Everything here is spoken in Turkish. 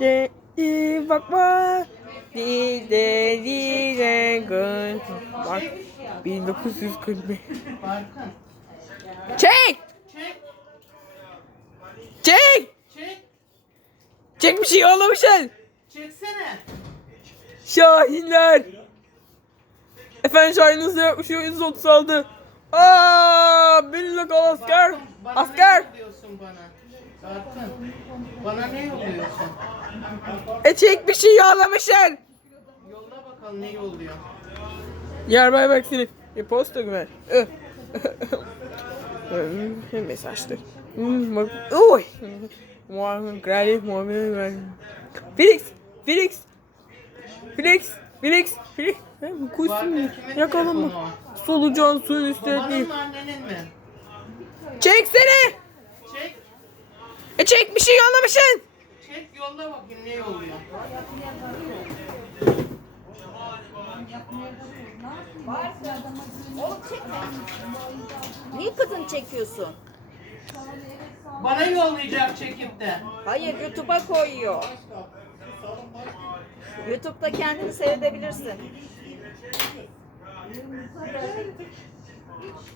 De, de, bakma. Di, de, di, de, gön. Bak. 1945. Barkın. Çek! Çek. Çek! Çek. Çek bir şey yollamışsın. Çeksene. Şahinler. Efendim Şahin'iniz de yapmış 136. Aaa! Kal asker. Asker. Ne yolluyorsun bana? Barkın. Bana ne yolluyorsun? E çek bir şey yollamışsın. Yolla bakalım ne yolluyor. Yer bay bak seni. E posta güven. Ö. Hem mesajdır. Hmm. Oy. Muhammed Grali Muhammed. Felix. Felix. Felix. Felix. Felix. Kimin yakalama. Solucan suyun üstüne Babanın değil. annenin mi? Çeksene. Çek. E çek bir şey yollamışsın. Çek yolla bakayım ne yolluyor. Oğlum çekme. Niye kadın çekiyorsun? Bana yollayacak çekip de. Hayır YouTube'a koyuyor. YouTube'da kendini seyredebilirsin.